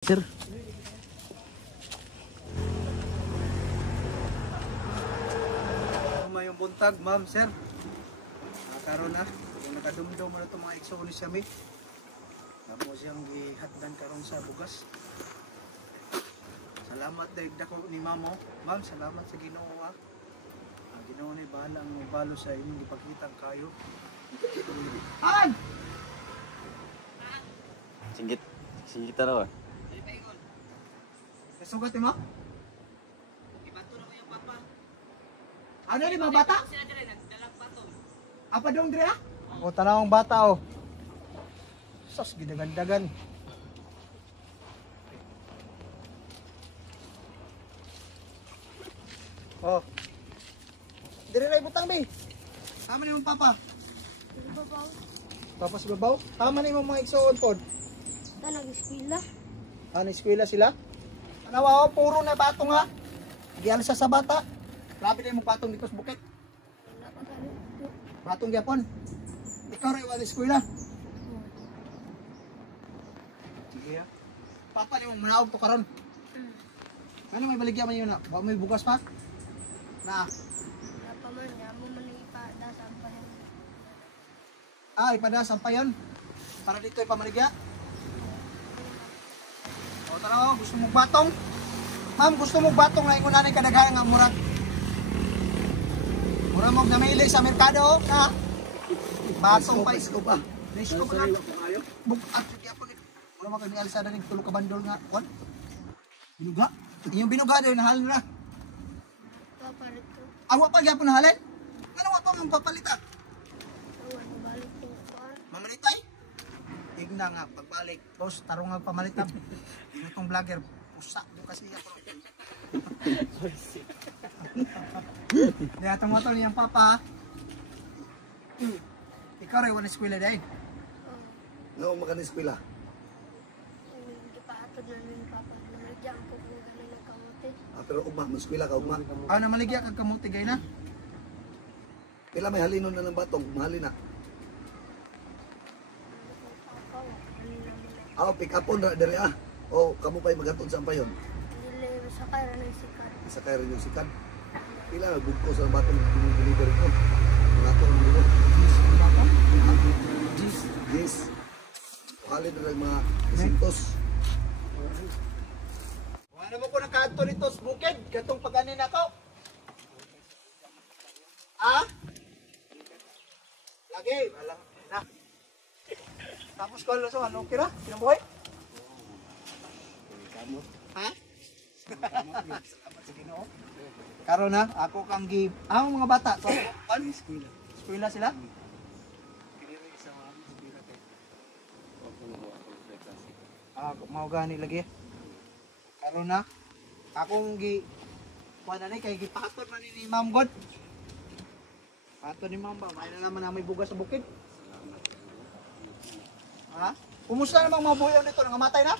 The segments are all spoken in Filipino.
Sir. Mayong buntag, ma'am, sir. Karon na, kung nakadumdum mo na itong mga eksonis kami. Tapos siyang gihatdan karon sa bugas. Salamat dahil dako ni mamo. Ma'am, salamat sa Ginoo. Ginoo ni bahala ang balo sa inyong ipakitang kayo. Han! Singgit. Singgit na raw. Nasugat mo? Ibato na mo yung papa. Ano ni mga bata? Apa dong Dre? O tanawang bata o. Sos gidagan-dagan. Oh. Dire na ibutang be. Tama ni mong papa. Babaw. Tapos babaw. Tama ni mong mga igsoon pod. Nag-eskwela. Ano eskwela sila? Tanawa o puro na batong ha. Gialsa sa bata. Grabe na yung batong dito sa bukit. Batong gyapon. Ikaw rin wala eskwela. Sige ha. Papa ni mong manaog to karon. Ano may baligya man yun na? Ba may bugas pa? Na. Napaman niya mo manipa da sampahan. Ipada sampayon. Para dito ipamaligya. O tanaw, gusto mong batong? Ma'am, gusto mong batong na ingon nanay kadaghan nga murag. Murag mo namili sa merkado na. Batong pa isko pa. Isko pa na. Bukat siya po. Wala mo kami alisada ning tulo ka bandol nga. What? Binuga? Yung binuga daw nahal na. Papalit ko. Awa pa gyapon nahalin. Ano wa pa mong papalitan? Awan balik ko. Mamalitay? Tigna nga pagbalik. Boss, tarong nga pamalitan. Itong vlogger, pusak doon kasi yan. Kaya itong matol niyang papa. Ikaw rin, wala eskwela dahil. No, makan eskwela. Hindi pa atod na ni papa. Nalagyan po ko galing ng kamote. Pero ugma, eskwela ka ugma. Na maligya kag kamuti gay na. Pila may halinon na ng batong, mahalin na. Papa, ano naman. Aw, pick upon na dere ah. O, kamo pa'y magatod sa ampayon. Dili sa kaya ng sikat. Isa kayo rin yung sikan. Pila, bugko sa batong delivery ko. Magatod ang dito. Yes. Halin na ng mga isintos. Wala mo ko nakaadto nito sa bukid. Katong pag-anin ako. Lagi. Walang na. Tapos ko so ano kira? Kinabuhay? Ha? Salamat sa Ginoo. Karon na ako kang ang mga bata so eskwela. Eskwela sila? Mau gani lagi. Karon na akong kuan na kay gipator man ni Ma'am God. Pato ni Ma'am ba, may na naman na may bugas sa bukid. Ha? Kumusta namang mga buhayaw nito? Nangamatay na?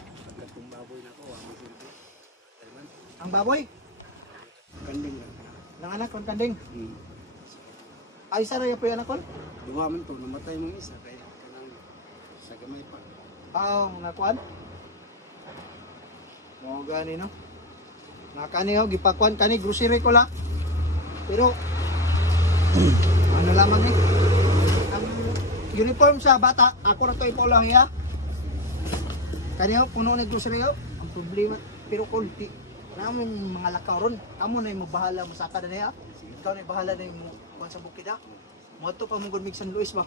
Ang baboy? Kanding lang. Nanganak kon kanding? Ay saray po yan akon? Duwa man to, namatay mong isa kaya kanang sa gamay pa. Nakuan? Mo gani no? Nakani ho gipakuan kani grocery ko la. Pero ano lamang eh? Ang uniform sa bata, ako na to ipolang ya. Kani ho puno ni grocery ho. Ang problema pero konti. Namong mga lakaw ron, amo na yung mabahala masaka na niya. Ikaw na yung bahala na yung kuwan sa bukid ha. Moto pa mong gulmig San Luis ba?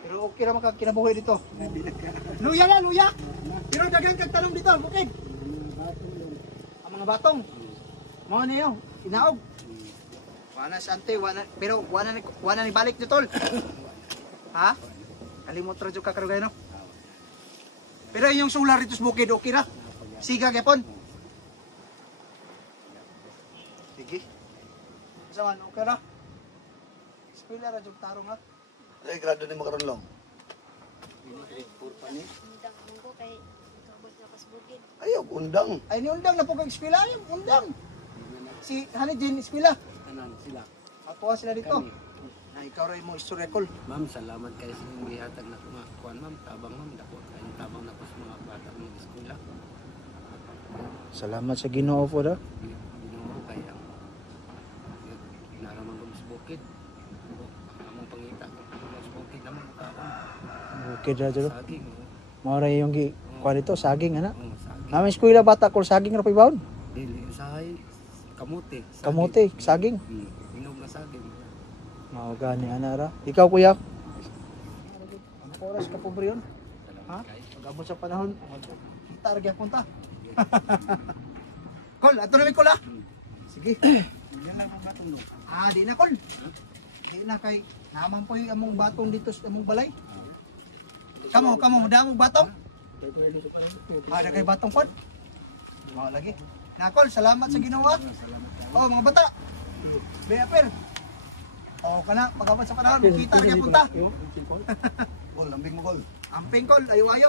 Pero okay naman kag kinabuhi dito. Luya na, luya! Pero dagang kag tanong dito, bukid. Ang mga batong. Mga niyo, inaog. Wana sa ante, pero wana ni balik ni tol. Ha? Kalimot ra jud ka karugay no. Pero inyong solar dito sa bukid okay ra. Siga gyapon. Sige. Saman okay ra. Eskwela ra jud tarong ha. Ay, grado ni makaroon lang. Nidang ko kay kabot na kasbukid. Ayaw, undang. Ay ni undang na po kag eskwela, yung undang. Si Hani din eskwela. Tanan sila. Matuwa sila dito. Kami. Na ikaw rin mo historical. Ma'am, salamat kayo sa inyong gihatag na mga kuan ma'am. Tabang ma'am, dako kayong tabang na po sa mga bata ng eskwela. Salamat sa Ginoo po da. Ginoo kaya naraman ko sa bukid. Among pangita ko sa bukid naman kaon. Okay ra jud. Saging. Mao ra yung kuan dito saging ana. Oh, saging. Namin eskwela bata ko saging ra pibawon. Dili sahay kamote. Saging. Kamote, saging. Inog na saging. Mao gani ana ra. Ikaw kuya. Ano oras ka pobre yun? Ha? Pag-abot sa panahon, kita ra gyapon ta. Kol, ato na mi kol ha. Sige. Yan lang ang matulog. Di na kol. Di na kay naman po yung among batong dito sa among balay. Kamo, madamong batong. Na kay batong pod. Mao lagi. Na kol, salamat sa Ginoo. Oh, mga bata. Beaper. Oh, kana pag-abot sa panahon, kita ra gyapon ta. Gol, lambing mo gol. Amping kol, ayo-ayo.